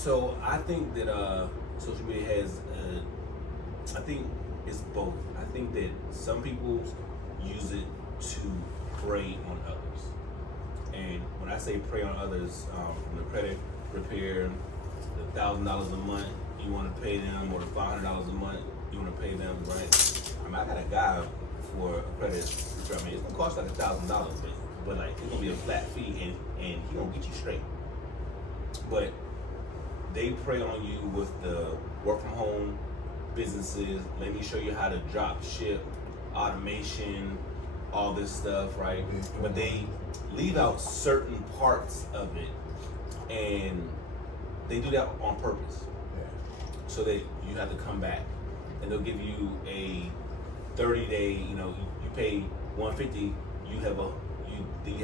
So I think that social media has, I think it's both. I think that some people use it to prey on others. And when I say prey on others, from the credit repair, the $1,000 a month you want to pay them, or the $500 a month you want to pay them, right? I mean, I got a guy for a credit repair. I mean, it's gonna cost like $1,000, but like it's gonna be a flat fee, and he gonna get you straight. But they prey on you with the work from home businesses. Let me show you how to drop ship, automation, all this stuff, right? But they leave out certain parts of it, and they do that on purpose. So that you have to come back, and they'll give you a 30-day. You know, you pay 150. You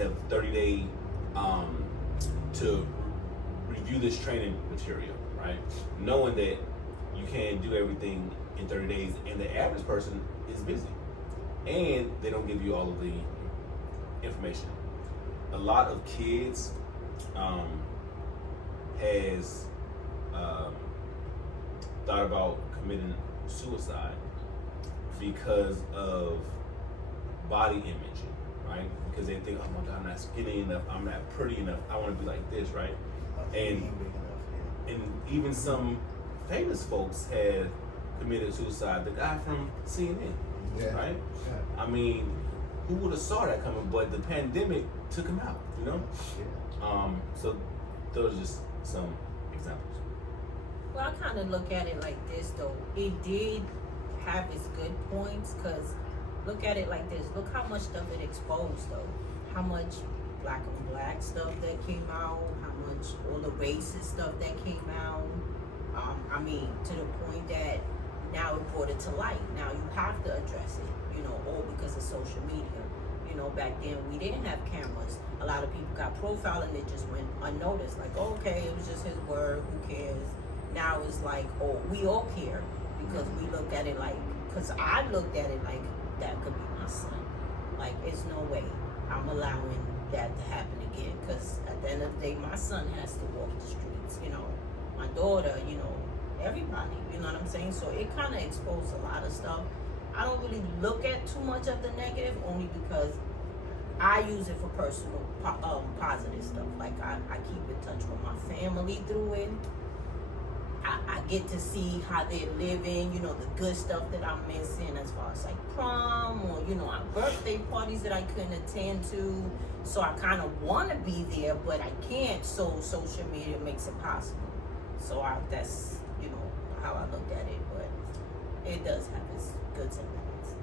have 30-day to review this training material, right? Knowing that you can't do everything in 30 days, and the average person is busy, and they don't give you all of the information. A lot of kids has thought about committing suicide because of body image, right? Because they think, oh my God, I'm not skinny enough, I'm not pretty enough, I want to be like this, right? And even some famous folks have committed suicide. The guy from CNN, right? Yeah. I mean, who would have saw that coming? But the pandemic took him out, you know? Yeah. So those are just some examples. Well, I kind of look at it like this, though. It did have its good points, because look at it like this. Look how much stuff it exposed, though. How much black on black stuff that came out, how much all the racist stuff that came out. I mean, to the point that now it brought it to light. Now you have to address it, you know, all because of social media. You know, back then we didn't have cameras. A lot of people got profiled and it just went unnoticed. Like, okay, it was just his word, who cares? Now it's like, oh, we all care, because we look at it like, because I looked at it like that could be my son. Like, it's no way I'm allowing that to happen again, because at the end of the day, my son has to walk the streets, you know, my daughter, you know, everybody, you know what I'm saying? So it kind of exposed a lot of stuff. I don't really look at too much of the negative, only because I use it for personal positive stuff. Like, I keep in touch with my family through it. I get to see how they're living, you know, the good stuff that I'm missing, as far as like prom, or, you know, our birthday parties that I couldn't attend to. So I kind of want to be there, but I can't. So social media makes it possible. So that's, you know, how I looked at it. But it does have its goods and bads.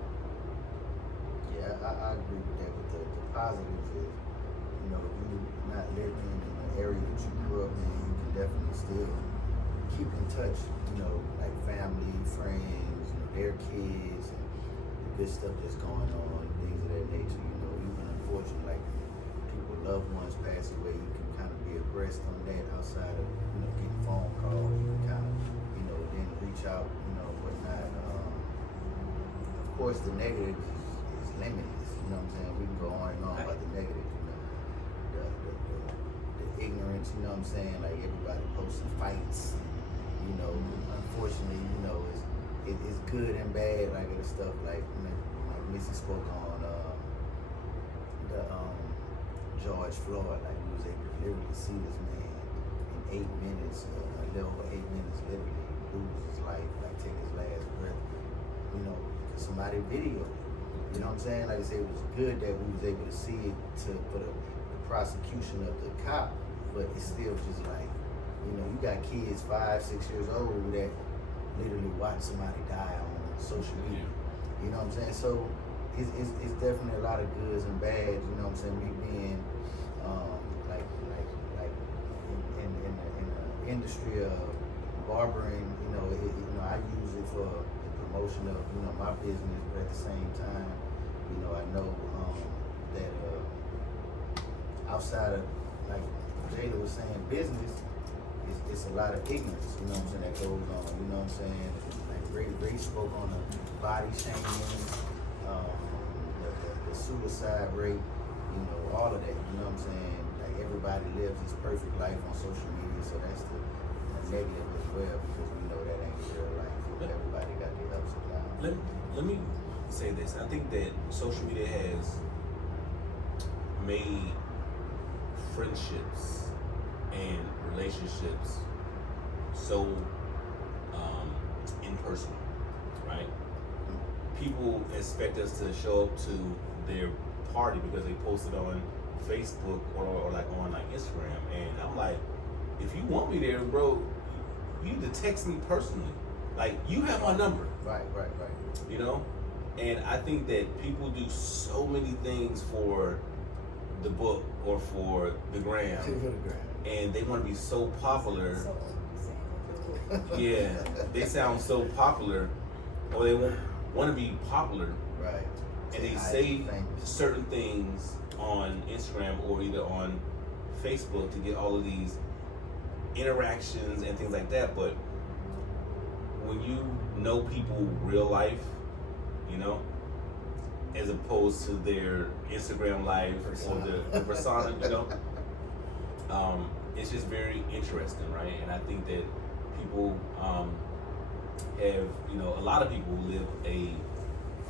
Yeah, I agree with that. But the positives is, you know, if you're not living in an area that you grew up in, you can definitely still keep in touch, you know, like family, friends, you know, their kids, and the good stuff that's going on, things of that nature. You know, even unfortunately, like people, loved ones pass away, you can kind of be abreast on that outside of, you know, getting phone calls. You can kind of, you know, then reach out, you know, whatnot. Of course, the negative is limitless. You know what I'm saying? We can go on and on about the negative. You know, the ignorance. You know what I'm saying? Like everybody posting fights. You know, unfortunately, you know, it's good and bad. Like the stuff like Missy spoke on the George Floyd. Like we was able to literally see this man in 8 minutes, a little over 8 minutes, literally lose his life, like take his last breath. You know, because somebody videoed it. You know what I'm saying? Like I said, it was good that we was able to see it for the prosecution of the cop, but it's still just like, you know, you got kids 5, 6 years old that literally watch somebody die on social media. You know what I'm saying? So it's definitely a lot of goods and bads. You know what I'm saying? Me being like in the industry of barbering, you know, I use it for the promotion of, you know, my business, but at the same time, you know, I know that outside of, like Jada was saying, business. It's a lot of ignorance, you know what I'm saying, that goes on, you know what I'm saying? Like Ray spoke on the body shaming, the suicide rate, you know, all of that, you know what I'm saying? Like everybody lives this perfect life on social media, so that's the negative as well, because we know that ain't real life. Everybody got their ups and downs. Let me say this. I think that social media has made friendships and relationships so impersonal, right? People expect us to show up to their party because they posted on Facebook or like on like Instagram, and I'm like, if you want me there, bro, you need to text me personally. Like, you have my number. Right. You know? And I think that people do so many things for the book or for the gram, and they want to be so popular. Yeah, they sound so popular, or they want to be popular. Right. And they say certain things on Instagram or either on Facebook to get all of these interactions and things like that. But when you know people real life, you know, as opposed to their Instagram life or the persona, you know, it's just very interesting, right? And I think that people have, you know, a lot of people live a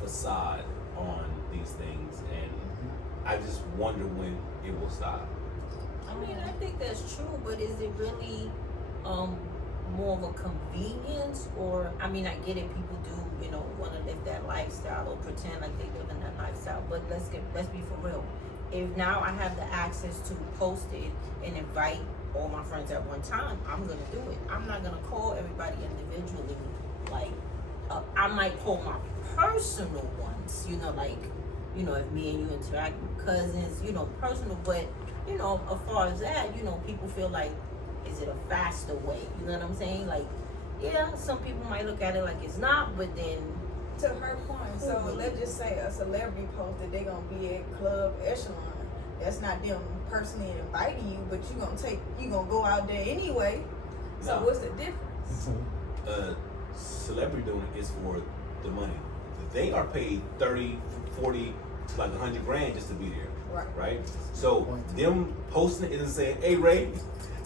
facade on these things, and I just wonder when it will stop. I mean, I think that's true, but is it really more of a convenience? Or, I mean, I get it, people do, you know, want to live that lifestyle or pretend like they live in that lifestyle, but let's be for real. If now I have the access to post it and invite all my friends at one time, I'm gonna do it. I'm not gonna call everybody individually. Like, I might call my personal ones, you know, like, you know, if me and you interact with cousins, you know, personal. But, you know, as far as that, you know, people feel like, is it a faster way? You know what I'm saying? Like, yeah, some people might look at it like it's not, but then to her point, so let's just say a celebrity posted they're gonna be at Club Echelon. That's not them personally inviting you, but you gonna go out there anyway. So No. what's the difference? Celebrity doing it is for the money. They are paid 30, 40 to like 100 grand just to be there. Right? So them posting it and saying, hey Ray,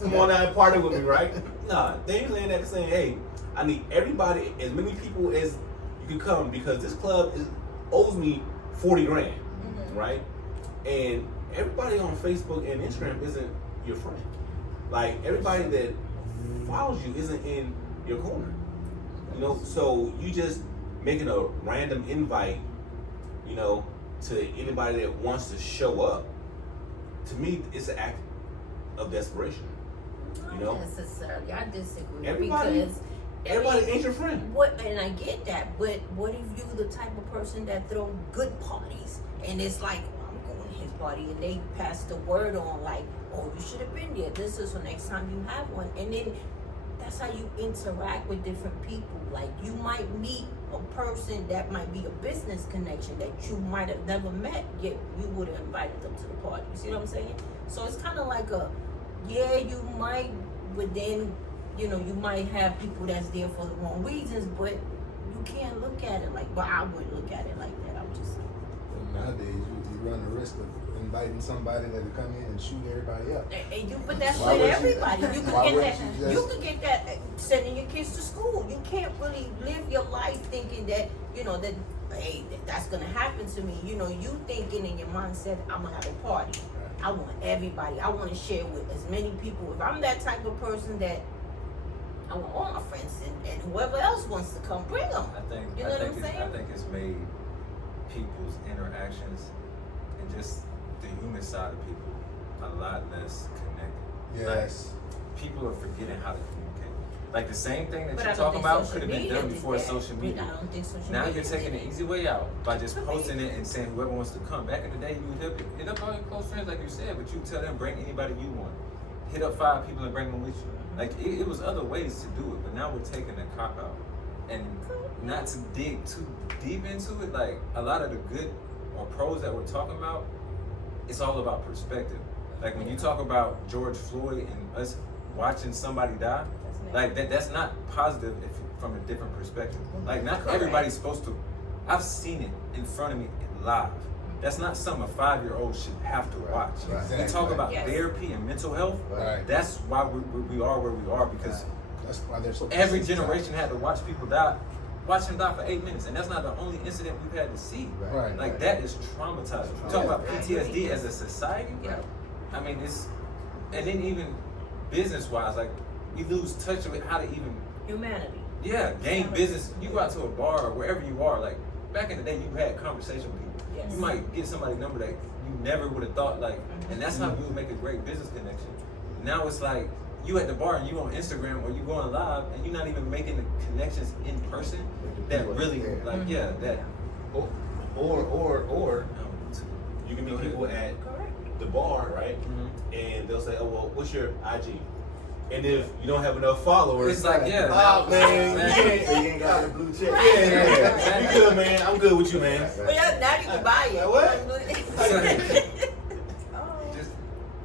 come on out and party with me, right? Nah, they ain't saying that, saying, hey, I need everybody, as many people as you can come, because this club owes me 40 grand, right? And everybody on Facebook and Instagram isn't your friend. Like, everybody that follows you isn't in your corner. You know, so you just making a random invite, you know, to anybody that wants to show up. To me, it's an act of desperation. You know, not necessarily. I disagree. Everybody- because everybody ain't your friend. What, and I get that, but what if you the type of person that throw good parties and it's like, oh, I'm going to his party, and they pass the word on like, oh, you should have been there. This is for next time you have one, and then that's how you interact with different people. Like, you might meet a person that might be a business connection that you might have never met, yet you would have invited them to the party. You see what I'm saying? So it's kind of like you might, but then, you know, you might have people that's there for the wrong reasons, but you can't look at it like, well, I wouldn't look at it like that. I'm just saying. Well, nowadays, you run the risk of inviting somebody that will come in and shoot everybody up. And you, but that's Why with would you- everybody. You why can would get that. you just- You can get that sending your kids to school. You can't really live your life thinking that, you know, that, hey, that's gonna happen to me. You know, you thinking in your mindset, I'm gonna have a party. I want everybody. I want to share with as many people. If I'm that type of person that I want all my friends and whoever else wants to come, bring them. I think You know what I'm saying? I think it's made people's interactions and just the human side of people a lot less connected. Yes. Like, people are forgetting how to communicate. Like, the same thing that But you I don't talk think about social could have been media done did before that. social But media. I don't think social Now media you're taking did the it. easy way out by just Could be. posting it and saying whoever wants to come. Back in the day, you would hit up all your close friends, like you said, but you tell them bring anybody you want. Hit up 5 people and bring them with you. Like, it was other ways to do it, but now we're taking the cop out. And not to dig too deep into it, like, a lot of the good or pros that we're talking about, it's all about perspective. Like, when you talk about George Floyd and us watching somebody die, like, that's not positive from a different perspective. Like, not Correct. everybody's supposed to. I've seen it in front of me live. That's not something a 5-year-old should have to watch. Right. We talk about Yes. therapy and mental health. Right. That's why we are where we are, because That's why they're so. Every generation had to watch people die. Watch him die for 8 minutes, and that's not the only incident we've had to see. Right. Like that is traumatizing. We talk about PTSD as a society. Yeah. I mean, and then even business-wise, like we lose touch with how to even Humanity. gain business. You go out to a bar or wherever you are. Like back in the day, you had conversation with people. Yes. You might get somebody's number that you never would have thought like, and that's how we would make a great business connection. Now it's like you at the bar and you on Instagram or you going live and you're not even making the connections in person that really like that. Or you can meet people at Correct. the bar, right? And they'll say, "Oh well, what's your IG?" And if you don't have enough followers, It's like oh man, So you ain't got the blue check. yeah, you good, man. I'm good with you, man. But yeah, now you can buy it. What? Just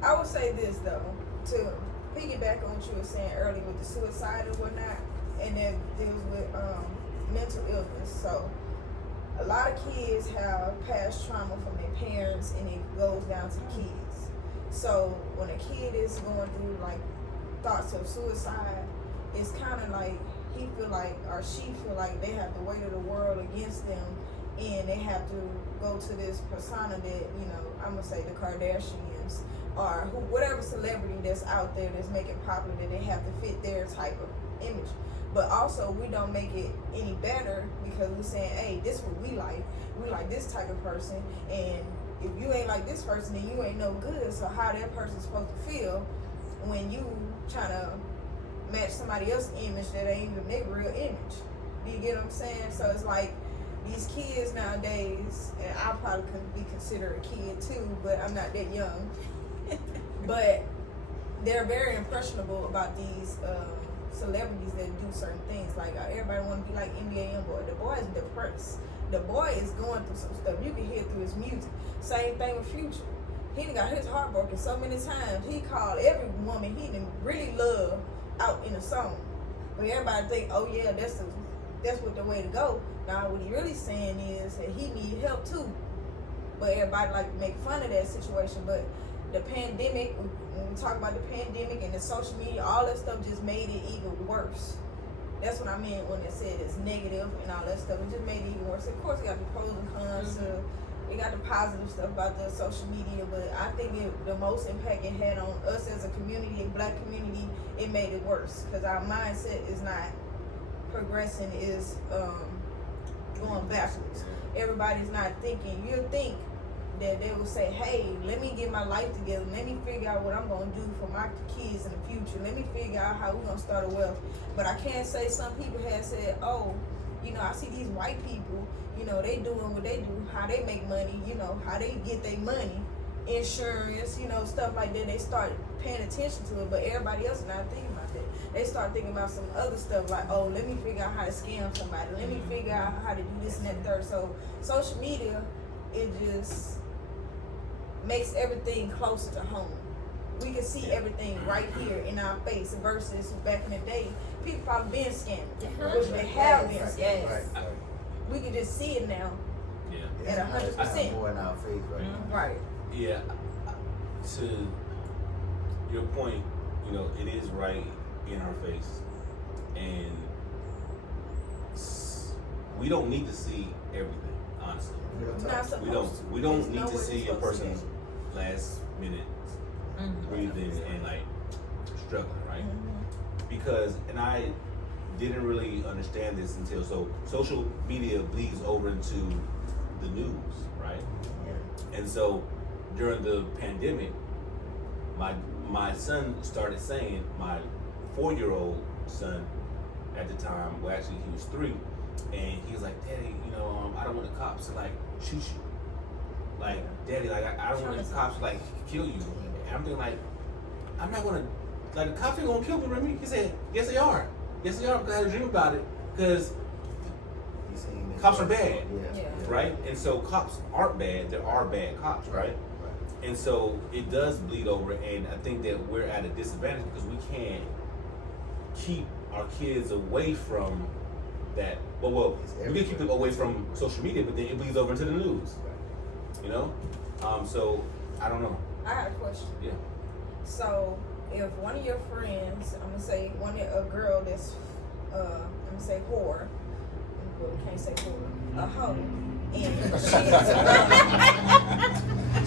I would say this though, to piggyback on what you were saying earlier with the suicide and whatnot, and that deals with mental illness. So a lot of kids have past trauma from their parents, and it goes down to kids. So when a kid is going through like thoughts of suicide, it's kind of like he feel like or she feel like they have the weight of the world against them, and they have to go to this persona that, you know, I'm gonna say the Kardashians or whatever celebrity that's out there that's making popular, that they have to fit their type of image. But also we don't make it any better because we're saying, hey, this what we like this type of person, and if you ain't like this person, then you ain't no good. So how that person's supposed to feel when you trying to match somebody else's image that ain't even their real image? Do you get what I'm saying? So it's like these kids nowadays, and I probably could be considered a kid too, but I'm not that young. But they're very impressionable about these celebrities that do certain things. Like everybody want to be like NBA Youngboy. The boy is depressed. The boy is going through some stuff. You can hear through his music. Same thing with Future. He done got his heart broken so many times. He called every woman he done really love out in a song. But everybody think, oh yeah, that's what the way to go. Now what he really saying is that he need help too. But everybody like to make fun of that situation. But the pandemic, when we talk about the pandemic and the social media, all that stuff just made it even worse. That's what I meant when it said it's negative and all that stuff. It just made it even worse. Of course, it got the pros and cons. It got the positive stuff about the social media, but I think the most impact it had on us as a community, a black community, it made it worse because our mindset is not progressing, is going backwards. Everybody's not thinking. You think that they will say, hey, let me get my life together. Let me figure out what I'm going to do for my kids in the future. Let me figure out how we're going to start a wealth. But I can't say some people have said, oh, you know, I see these white people, you know, they doing what they do, how they make money, you know, how they get their money, insurance, you know, stuff like that. They start paying attention to it, but everybody else is not thinking about that. They start thinking about some other stuff like, oh, let me figure out how to scam somebody. Let me figure out how to do this and that and third. So social media, it just makes everything closer to home. We can see everything right here in our face versus back in the day, people probably been scamming, which they have been scamming. Yes. We can just see it now Yeah. at 100%. More in our face right now. Right. Yeah. To your point, you know, it is right in our face, and we don't need to see everything, honestly. Not supposed We don't There's need no to way see we're a supposed to person's last minute breathing and like struggling, right? Because, and I didn't really understand this until, so social media bleeds over into the news, right? And so during the pandemic, my son started saying, my 4-year-old son at the time, well actually he was 3, and he was like, Daddy, you know, I don't want the cops to like shoot you. Like, Daddy, like I don't want the cops to like kill you. And I'm thinking like, I'm not gonna, like the cops ain't gonna kill me, Remy. He said, yes they are. Yes they are, because I had a dream about it. Because cops are bad, right? And so cops aren't bad. There are bad cops, right? And so it does bleed over, and I think that we're at a disadvantage because we can't keep our kids away from that. Well, we can keep them away from social media, but then it bleeds over into the news. You know? So I don't know. I got a question. Yeah. So if one of your friends, I'm gonna say say a girl that's I'm gonna say whore. Well, we can't say whore. A hoe. And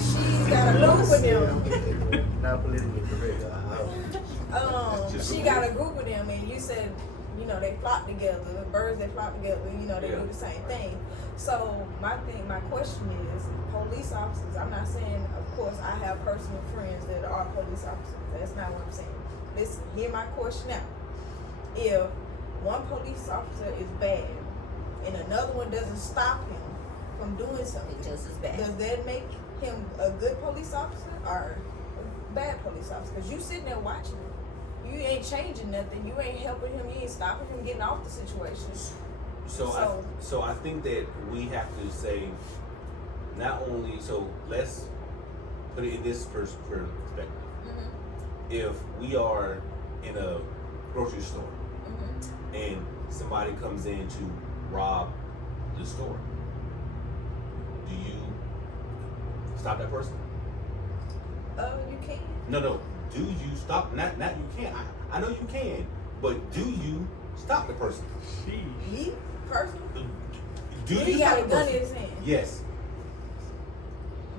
she's got a group of them. Not politically correct. She got a group of them, and you said, you know, they flock together. Birds that flock together, you know, they do the same thing. So my question is, police officers. I'm not saying, of course, I have personal friends that are police officers. That's not what I'm saying. Listen, hear my question out. If one police officer is bad and another one doesn't stop him from doing something, It's just as bad. does that make him a good police officer or a bad police officer? Because you sitting there watching him. You ain't changing nothing. You ain't helping him. You ain't stopping him getting off the situation. So I think that we have to say, not only, so let's put it in this perspective. Mm-hmm. If we are in a grocery store Mm-hmm. and somebody comes in to rob the store, do you stop that person? You can. No. Do you stop? Not you can't. I know you can, but do you stop the person? Me personally, Do you he stop got a the gun in person? his hand. Yes.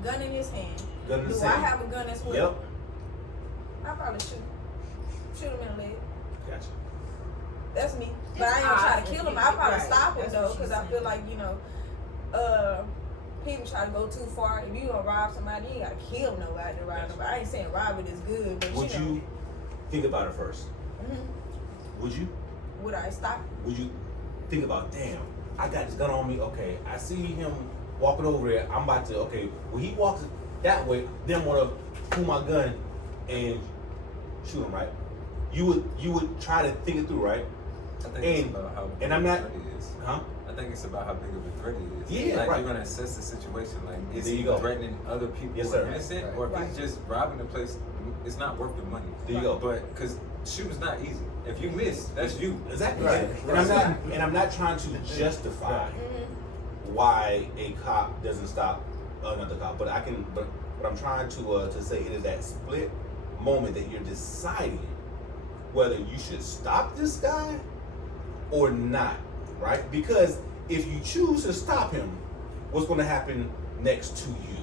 Gun in his hand. Gun in his Do I hand. have a gun as well? Yep. I probably shoot him in the leg. Gotcha. That's me. But I ain't gonna try to kill him. I probably Right. stop him That's though, what she's because I saying. feel like, you know, people try to go too far. If you gonna rob somebody, you ain't gotta kill nobody to rob nobody. I ain't saying rob it is good, but Would you know. you think about it first? Mhm. Would you? Would I stop? Would you think about, damn, I got this gun on me. Okay, I see him walking over there. I'm about to, okay, when he walks that way, then I'm gonna pull my gun and shoot him, right? You would try to think it through, right? I think it's And- about how big and I'm of a not- threat it is. Huh? I think it's about how big of a threat it is. Yeah, like right. you're gonna assess the situation. Like, is There he you go. threatening other people Yes, who sir. are innocent, Right. or if Right. he's just robbing the place? It's not worth the money. There you go. But because shooting's not easy. If you miss, that's you. Exactly. Right. And I'm not trying to justify Mm-hmm. why a cop doesn't stop another cop, but I'm trying to say it is that split moment that you're deciding whether you should stop this guy or not, right? Because if you choose to stop him, what's going to happen next to you,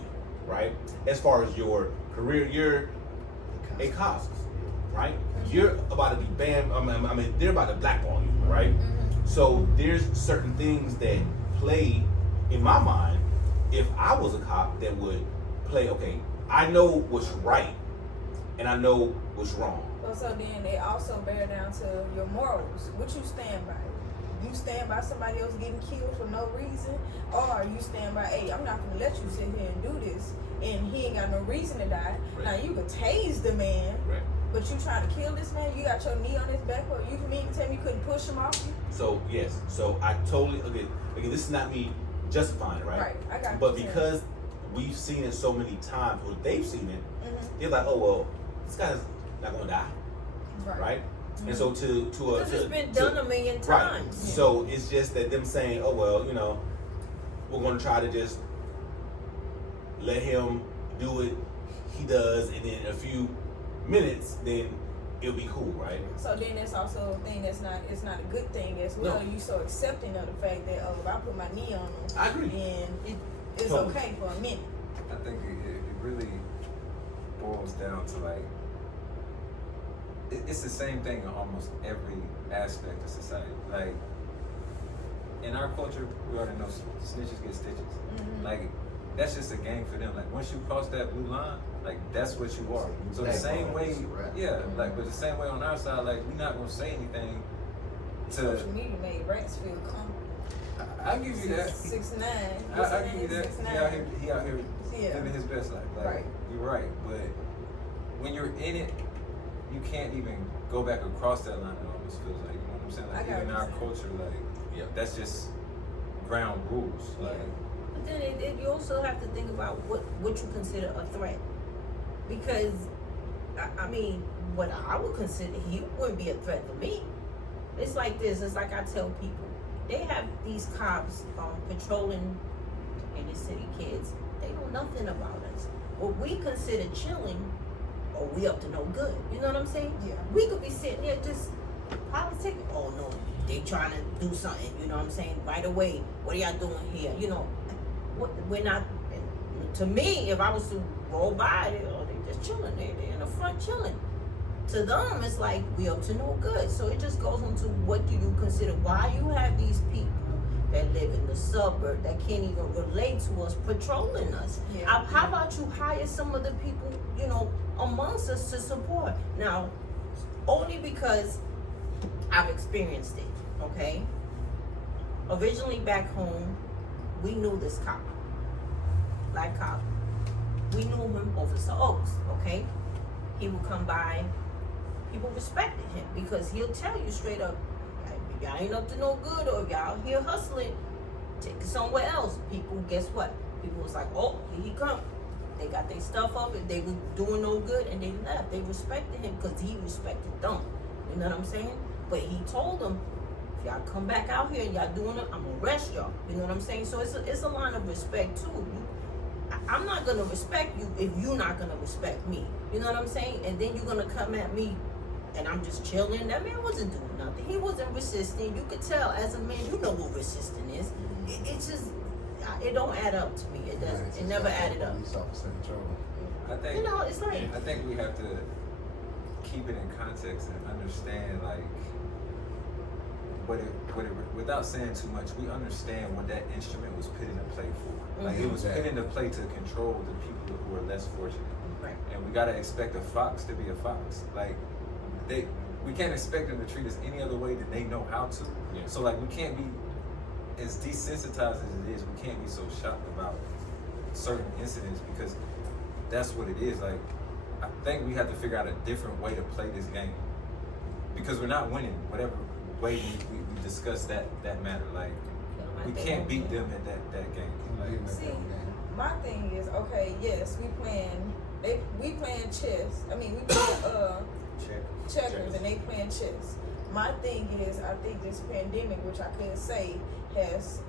right? As far as your career, you're a cop, right? You're about to be banned. I mean, they're about to blackball you, right? So there's certain things that play in my mind. If I was a cop, that would play. Okay, I know what's right, and I know what's wrong. Well, so then it also bear down to your morals. What you stand by? You stand by somebody else getting killed for no reason, or you stand by, hey, I'm not gonna let you sit here and do this, and he ain't got no reason to die. Right. Now you could tase the man, Right. but you trying to kill this man. You got your knee on his back, or you mean to tell me you couldn't push him off you? So yes, so I totally again. This is not me justifying it, right? Right, I got But you. because we've seen it so many times, or they've seen it, Mm-hmm. they're like, oh well, this guy's not gonna die, right? And so Because it's been to- done a million right. times. So it's just that them saying, oh well, you know, we're gonna try to just let him do what he does, and then in a few minutes, then it'll be cool, right? So then that's also a thing it's not a good thing as well. No. You so accepting of the fact that, oh, if I put my knee on him, I agree. and it's Totally. okay for a minute. I think it really boils down to like it's the same thing in almost every aspect of society. Like in our culture, we already know snitches get stitches. Mhm. Like that's just a game for them. Like once you cross that blue line, like that's what you are. So the same way, yeah. Like but the same way on our side, like we're not gonna say anything to. Social media made rats feel comfortable. I give you that. 6'9". I give you that. 6'9". He out here Yeah. living his best life. Like, Right. You're right, but when you're in it, you can't even go back across that line. It almost feels like, you know what I'm saying? I Like got even what our you're culture, like Yeah. that's just ground rules. Like But then you also have to think about what you consider a threat. Because, I mean, what I would consider, he wouldn't be a threat to me. It's like this, it's like I tell people, they have these cops patrolling inner city kids. They know nothing about us. What we consider chilling, oh, we up to no good. You know what I'm saying? Yeah. We could be sitting there just politicking. Oh no, they trying to do something. You know what I'm saying? Right away. What are y'all doing here? You know, we're not. To me, if I was to roll by, oh, they just chilling. They're in the front chilling. To them, it's like we up to no good. So it just goes into what do you consider? Why you have these people that live in the suburb that can't even relate to us patrolling us? Yeah. How about you hire some of the people, you know, amongst us to support? Now, only because I've experienced it, okay? Originally back home, we knew this cop, black cop. We knew him, Officer Oaks, okay? He would come by, people respected him because he'll tell you straight up, like, if y'all ain't up to no good or if y'all here hustling, take it somewhere else. People, guess what? People was like, oh, here he come. They got their stuff up and they were doing no good and they left. They respected him because he respected them. You know what I'm saying? But he told them, if y'all come back out here and y'all doing it, I'm gonna arrest y'all. You know what I'm saying? So it's a line of respect too. I'm not gonna respect you if you're not gonna respect me. You know what I'm saying? And then you're gonna come at me and I'm just chilling. That man wasn't doing nothing. He wasn't resisting. You could tell as a man, you know what resisting is. It's just, it don't add up to me. It doesn't. It never added up. Police officer in trouble. I think You know, it's like, I think we have to keep it in context and understand like what it without saying too much, we understand what that instrument was put into play for. Like it was put into play to control the people who are less fortunate. right. And we gotta expect a fox to be a fox. Like we can't expect them to treat us any other way than they know how to. Yeah. So like we can't be as desensitized as it is, we can't be so shocked about certain incidents because that's what it is. Like I think we have to figure out a different way to play this game. Because we're not winning, whatever way we discuss that matter. Like we can't beat them at that game. Like, See, my thing is, okay, yes, we playing chess. I mean, we playing checkers and they playing chess. My thing is, I think this pandemic, which I could say, has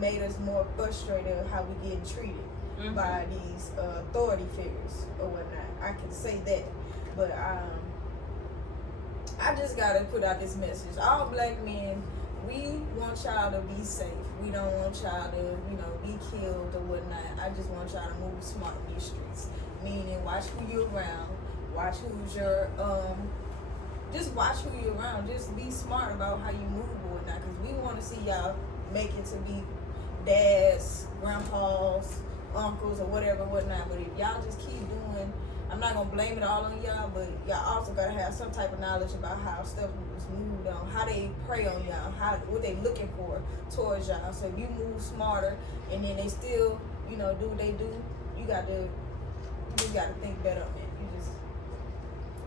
made us more frustrated of how we get treated by these authority figures or whatnot. I can say that, but I just gotta put out this message. All black men, we want y'all to be safe. We don't want y'all to, you know, be killed or whatnot. I just want y'all to move smart in these streets. Meaning, watch who you're around. Watch who's your, just watch who you're around. Just be smart about how you move or whatnot. Because we want to see y'all make it to be dads, grandpas, uncles, or whatever, whatnot. But if y'all just keep doing, I'm not gonna blame it all on y'all, but y'all also gotta have some type of knowledge about how stuff was moved on, how they prey on y'all, what they looking for towards y'all. So if you move smarter, and then they still, you know, do what they do, you gotta think better, man.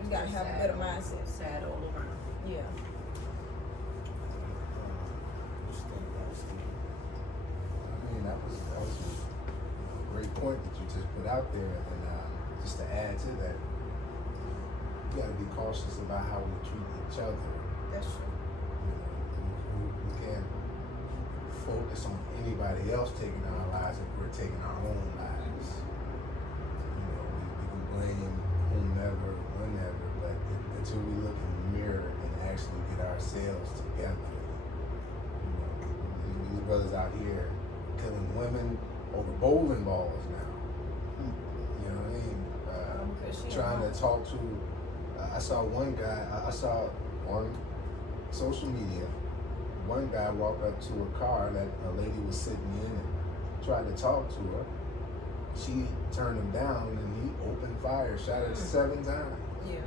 You gotta have a better mindset. Sad all around. Yeah. I mean, that was a great point that you just put out there, and just to add to that, you got to be cautious about how we treat each other. That's true. You know, we can't focus on anybody else taking our lives if we're taking our own lives. You know, we can blame whomever, whenever, but until we look in the mirror and actually get ourselves together, you know, these brothers out here killing women over bowling balls now. You know what I mean? Trying to talk to, I saw one guy, I saw on social media, one guy walk up to a car that a lady was sitting in and tried to talk to her. She turned him down and he opened fire, shot her 7 times. Yeah.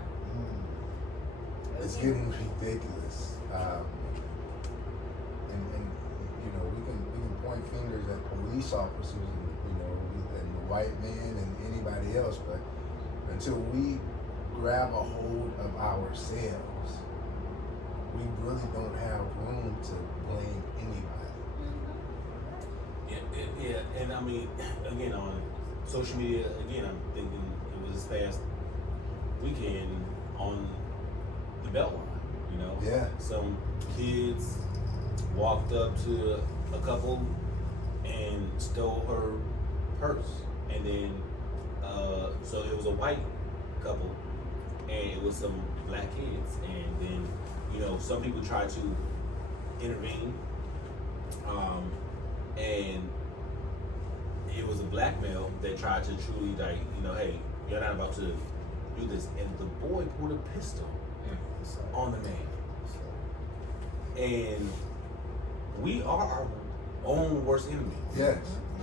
It's getting ridiculous. And you know, we can point fingers at police officers and, you know, and the white man and anybody else, but until we grab a hold of ourselves, we really don't have room to blame anybody. Yeah, and I mean, again, on social media, again, I'm thinking it was this past weekend on the Beltline, you know? Yeah. Some kids walked up to a couple and stole her purse, and then so it was a white couple, and it was some black kids, and then some people tried to intervene, and it was a black male that tried to truly hey, you're not about to do this, and the boy pulled a pistol on the man, and we are our own worst enemy. Yes.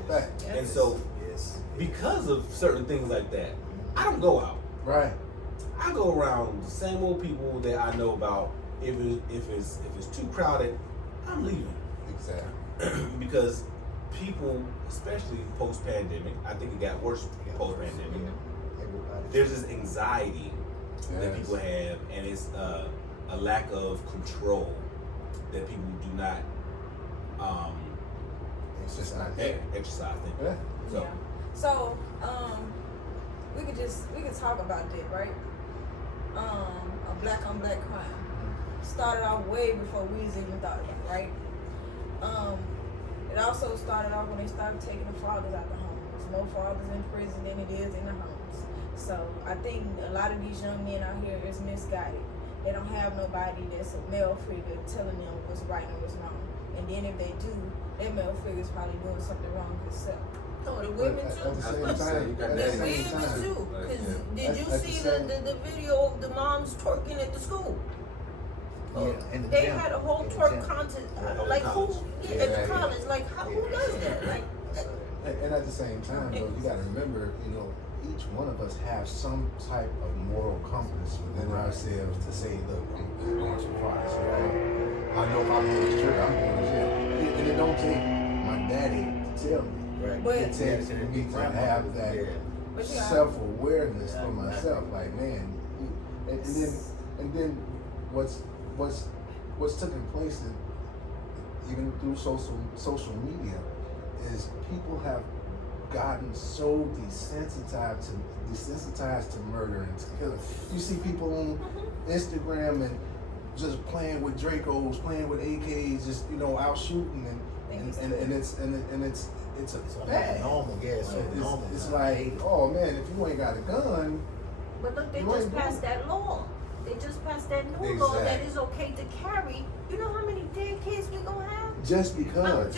Fact. And so, because of certain things like that, I don't go out. Right. I go around the same old people that I know about. If it's too crowded, I'm leaving. Exactly. Because people, especially post pandemic, I think it got worse post pandemic. There's this anxiety that people have, and it's a lack of control that people do not It's just not there. exercise. Yeah. So, Yeah. So, we could talk about that, right? A black on black crime started off way before we even thought about it, right? It also started off when they started taking the fathers out the homes. There's more fathers in prison than it is in the homes. So I think a lot of these young men out here is misguided. They don't have nobody that's a male figure telling them what's right and what's wrong. And then if they do, that male figure is probably doing something wrong himself. No, the women At too. the same time, You got at The the same women time, too. Cause did you At the see same- the video of the moms twerking at the school? In the They gym. had a whole In the twerk gym. contest. Yeah, Like who? college. Yeah, at the Yeah. college. Like who does that? Like And at the same time, though, you got to remember, each one of us have some type of moral compass within ourselves to say, look, I'm going so far. So I know if I'm doing this trip, I'm going to jail. And it don't take my daddy to tell me. Right. But- It takes me to have that But you got- self-awareness for myself. Like, man, and then what's taking place even through social media is people have gotten so desensitized to murder and to killing. You see people on Instagram and just playing with Dracos, playing with AKs, just out shooting and it's So bad. normal, yeah, it's so normal. It's now. like, oh man, if you ain't got a gun, but look, they You just ain't passed doing that law. They just passed that new law that Exactly. it's okay to carry. You know how many dead kids we gonna have? just because,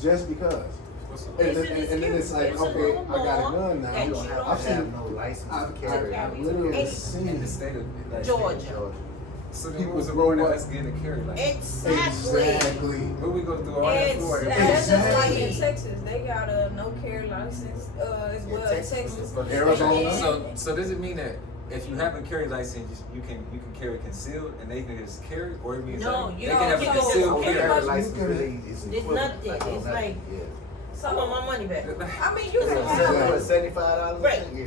just because. What's the And, It's then, an and then it's excuse. like, It's a okay, new I got a law gun now. that You you don't don't have to have seen- no license I've to carry. literally Any- seen in the state of like, Georgia. So then People what was the grow point of up- us getting a carry license? Exactly. Exactly. But we go through all that for it. That's just like in Exactly. Texas. They got a no carry license as well in Texas. But Arizona. So does it mean that if you have a carry license, you can carry concealed and they can just carry, or it means No, like, you they don't can have a get to concealed carry. carry? license really is It's equivalent, nothing. like, It's like- yeah. I want my money back. I mean, you can Exactly. have. What, $75? Right. Yeah.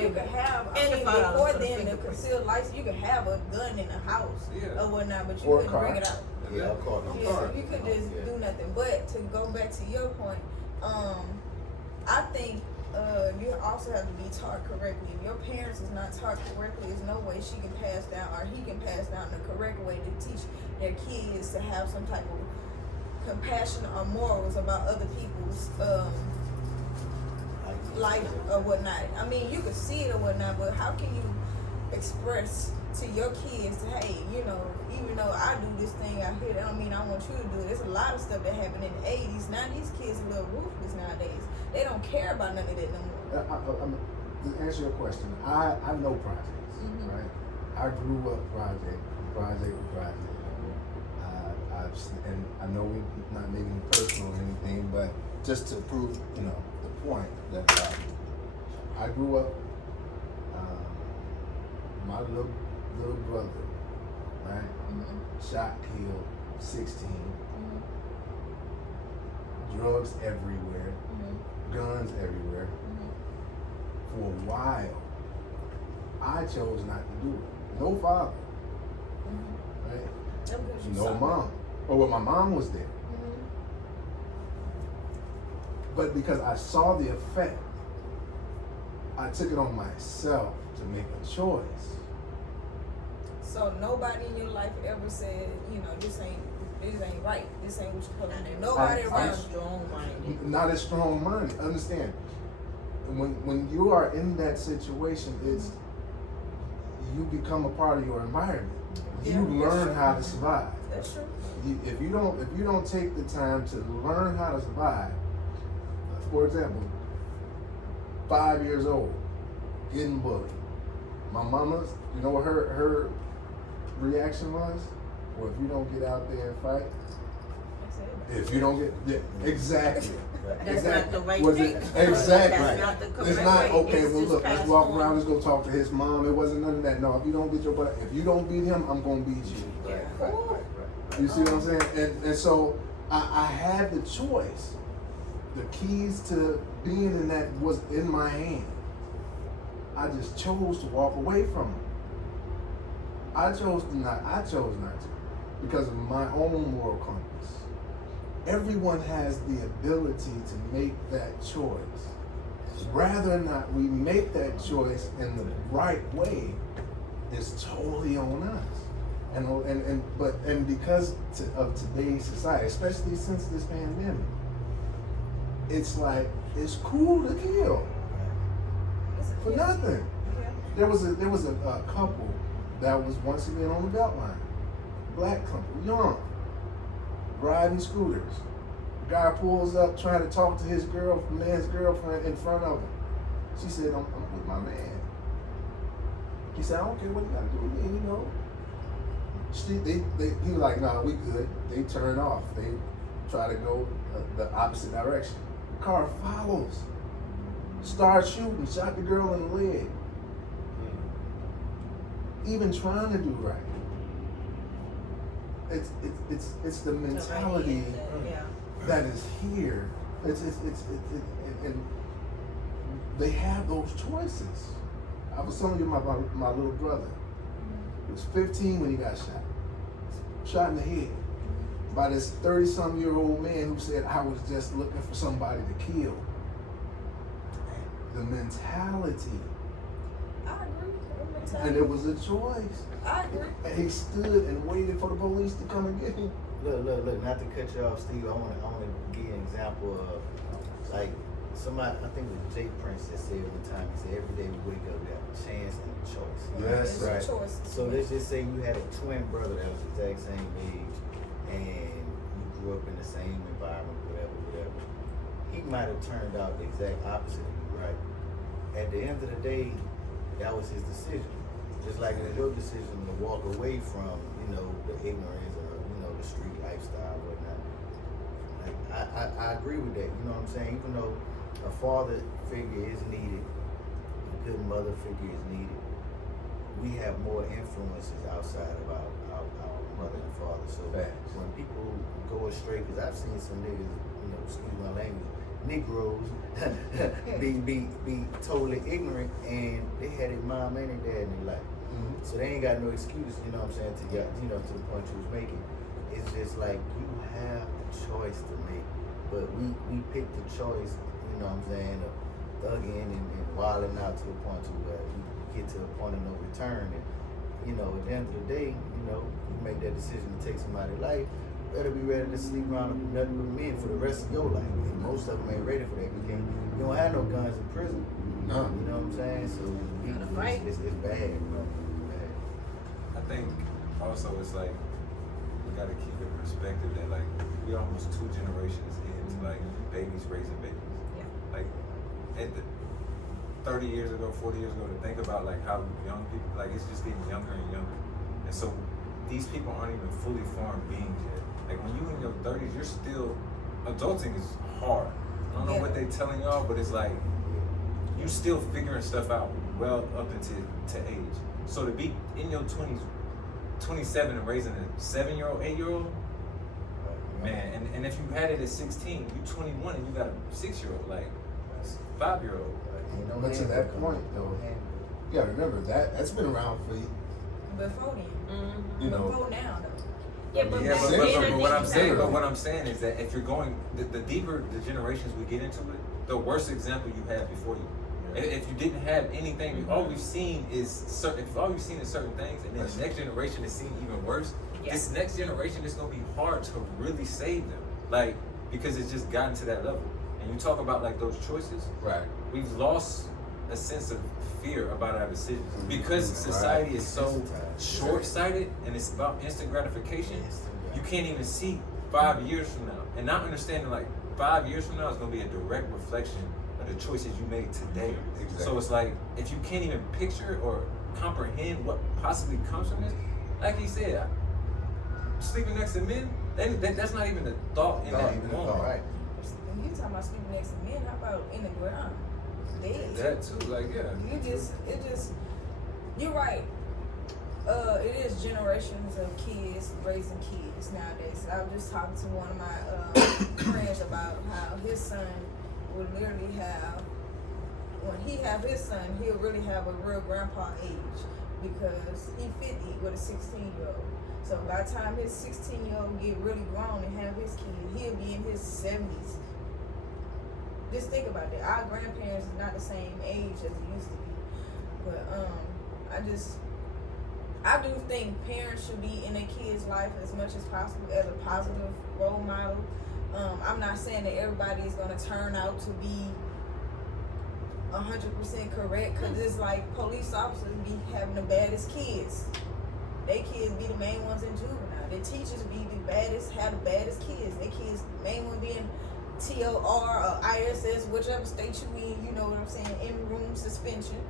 You could have, I And mean, the $5 before for the then, the fingerprint. concealed license, you could have a gun in the house Yeah. or whatnot, but you Or a couldn't car. bring it out. Yeah, of course. Yeah, so you could just do nothing. But to go back to your point, I think you also have to be taught correctly. If your parents is not taught correctly, there's no way she can pass down or he can pass down the correct way to teach their kids to have some type of compassion or morals about other people's life or whatnot. I mean, you can see it or whatnot, but how can you express to your kids, hey, even though I do this thing out here, that don't mean I want you to do it. There's a lot of stuff that happened in the 80s. Now these kids are a little ruthless nowadays. They don't care about none of that no more. To answer your question, I know projects, right? I grew up project. And I know we're not making it personal or anything, but just to prove, the point that I grew up. My little brother, right? Shot, killed, 16. Drugs everywhere, guns everywhere. For a while, I chose not to do it. No father, right? No mom. But when my mom was there. But because I saw the effect, I took it on myself to make a choice. So nobody in your life ever said, this ain't right. This ain't what you're supposed to do. Nobody around you. Strong-minded. Not as strong-minded. Understand? When you are in that situation, you become a part of your environment. Yeah, You that's learn true. how to survive. That's true. If you don't take the time to learn how to survive, for example, 5 years old, getting bullied. My mama's, you know what her reaction was? Well, if you don't get out there and fight, if you don't get exactly. That's not the right Was thing. it- exactly. That's not the correct It's not way. okay. It's Well, just look, let's passed walk on. around. Let's go talk to his mom. It wasn't none of that. No, if you don't beat your butt, if you don't beat him, I'm gonna beat you. Yeah. You see what I'm saying? And so I had the choice. The keys to being in that was in my hand. I just chose to walk away from it. I chose not to because of my own moral compass. Everyone has the ability to make that choice. Whether or not we make that choice in the right way is totally on us. And because of today's society, especially since this pandemic, it's like it's cool to kill for nothing. Yeah. There was a couple that was once again on the Beltline, black couple, young, riding scooters. Guy pulls up trying to talk to his man's girlfriend in front of him. She said, "I'm with my man." He said, "I don't care what you got to do with me, you know." He was like, "Nah, we good." They turn off. They try to go the opposite direction. The car follows. Started shooting, shot the girl in the leg. Even trying to do right. It's the mentality Yeah. that is here. And they have those choices. I was telling you my little brother. He was 15 when he got shot. Shot in the head by this 30-some-year-old man who said, "I was just looking for somebody to kill." The mentality. I agree. And it was a choice. I agree. And he stood and waited for the police to come and get him. Look, not to cut you off, Steve, I wanna give you an example of, like, somebody, I think it was Jake Prince that said one time, he said, every day we wake up, we have a chance and a choice. Yes. It's Right. a choice. So let's just say you had a twin brother that was the exact same age, and you grew up in the same environment, whatever. He might have turned out the exact opposite of you, right? At the end of the day, that was his decision. Just like it was your decision to walk away from, the ignorance or, the street lifestyle, whatnot. Like, I agree with that, you know what I'm saying? Even though a father figure is needed, a good mother figure is needed, we have more influences outside of our mother and father. So Facts. when people go astray, because I've seen some niggas, excuse my language, Negroes be totally ignorant, and they had their mom and their dad in their life. Mm-hmm. So they ain't got no excuse, you know what I'm saying, to get, to the point you was making. It's just like you have a choice to make, but we pick the choice, you know what I'm saying, of thugging and wilding out to the point to where we get to a point of no return. And, at the end of the day, you make that decision to take somebody's life, better be ready to sleep around with nothing but men for the rest of your life. And most of them ain't ready for that. You don't have no guns in prison. No. You know what I'm saying? So Right. it's bad, bro. It's bad. I think also it's like we gotta keep in perspective that like we almost 2 generations into like babies raising babies. Yeah. Like at the 30 years ago, 40 years ago, to think about like how young people, like it's just getting younger and younger. And so these people aren't even fully formed beings yet. Like when you in your 30s, you're still, adulting is hard. I don't know Yeah. what they telling y'all, but it's like, you still figuring stuff out well up into age. So to be in your 20s, 27 and raising a 7-year-old, 8-year-old, man, and if you had it at 16, you 21 and you got a 6-year-old, like, that's a 5-year-old. Ain't no But to handbook that on point, it. though, you gotta remember that's been around for Before then. you know. Before now, though. Yeah, but Yeah, back but, then, I but what think I'm saying, that- but what I'm saying is that if you're going, the deeper the generations we get into it, the worse example you had before you. And if you didn't have anything, all we've seen is certain. If all you've seen is certain things, and then the next generation is seeing even worse. Yeah. This next generation is gonna be hard to really save them, like because it's just gotten to that level. And you talk about like those choices. Right. We've lost a sense of fear about our decisions because society is so short-sighted and it's about instant gratification. You can't even see 5 years from now, and not understanding like 5 years from now is gonna be a direct reflection of the choices you made today. Exactly. So it's like if you can't even picture or comprehend what possibly comes from this, like he said, sleeping next to men, that's not even a thought in Not that even a moment. thought. Right. When you talking about sleeping next to men, how about in the ground? Dead. That too, like yeah. You're right. It is generations of kids raising kids nowadays. I was just talking to one of my friends about how his son would literally have, when he have his son, he'll really have a real grandpa age because he 50 with a 16-year-old. So by the time his 16-year-old get really grown and have his kid, he'll be in his 70s. Just think about that. Our grandparents is not the same age as it used to be. But I do think parents should be in a kid's life as much as possible as a positive role model. I'm not saying that everybody is going to turn out to be 100% correct, because it's like police officers be having the baddest kids. Their kids be the main ones in juvenile. Their teachers be the baddest, have the baddest kids. Their kids, the main one being TOR or ISS, whichever state you in, you know what I'm saying, in room suspension.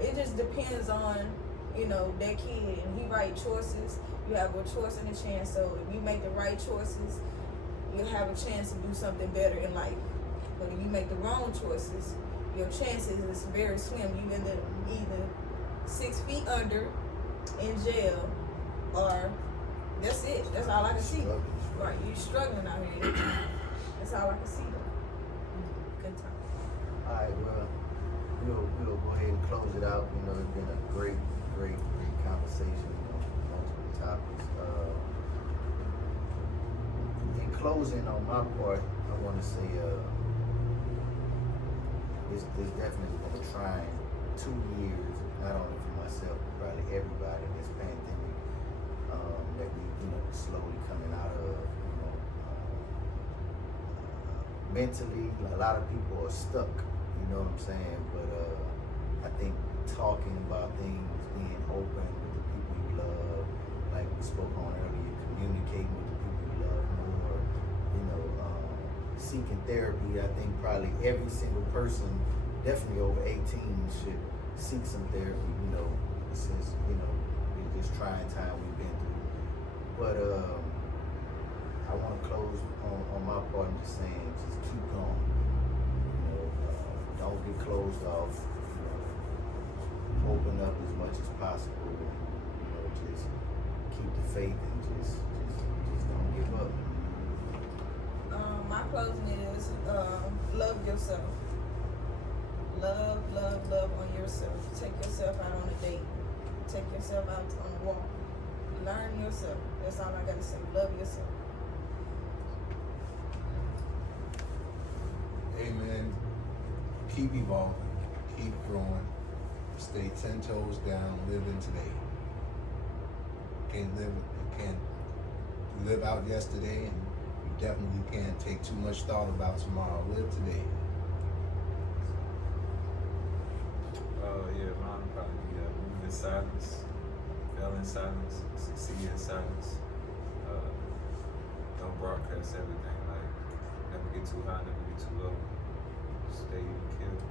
It just depends on, you know, that kid, and he right choices. You have a choice and a chance. So if you make the right choices, you'll have a chance to do something better in life. But if you make the wrong choices, your chances is very slim. You end up either 6 feet under in jail, or that's it. That's all I can see. Right, you struggling out here. That's all I can see though. Good time. All right, well, we'll go ahead and close it out. You know, it's been a great conversation on multiple topics. In closing, on my part, I want to say it's definitely been a trying 2 years, not only for myself, but probably everybody in this pandemic that we, you know, slowly coming out of. You know, mentally, a lot of people are stuck. You know what I'm saying? But I think talking about things, being open with the people you love, like we spoke on earlier, communicating with the people you love more, you know, seeking therapy. I think probably every single person, definitely over 18, should seek some therapy, you know, since, you know, this trying time we've been through. But I want to close on my part and just saying, just keep going. You know, don't get closed off. You know, open up as much as possible. And, you know, just keep the faith and just don't give up. My closing is love yourself. Love on yourself. Take yourself out on a date. Take yourself out on a walk. Learn yourself. That's all I gotta say. Love yourself. Amen. Keep evolving. Keep growing. Stay 10 toes down. Live in today. Can't live out yesterday, and you definitely can't take too much thought about tomorrow. Live today. Yeah, mine would probably be move in silence, fail in silence, succeed in silence. Don't broadcast everything. Like, never get too high, never get too low. Stay even killed.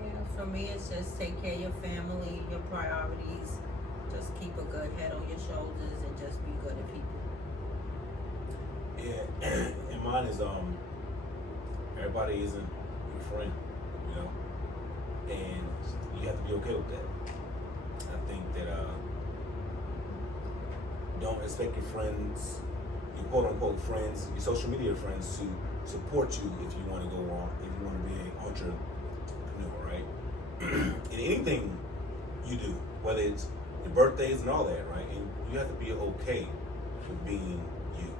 Yeah, for me, it's just take care of your family, your priorities. Just keep a good head on your shoulders and just be good to people. Yeah, and mine is everybody isn't your friend, you know, and you have to be okay with that. I think that don't expect your friends, your quote unquote friends, your social media friends, to support you if you want to go on, if you want to be an entrepreneur, right? In anything you do, whether it's your birthdays and all that, right? And you have to be okay with being you.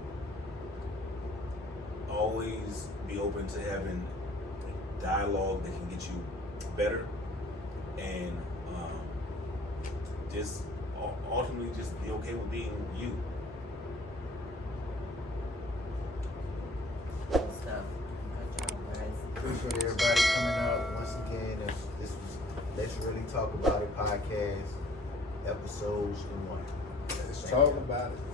Always be open to having dialogue that can get you better, and just ultimately just be okay with being you. Good stuff. Good job, guys. Appreciate everybody coming out once again. This was Let's Really Talk About It podcast, episode 1. Let's Thank talk you. about it.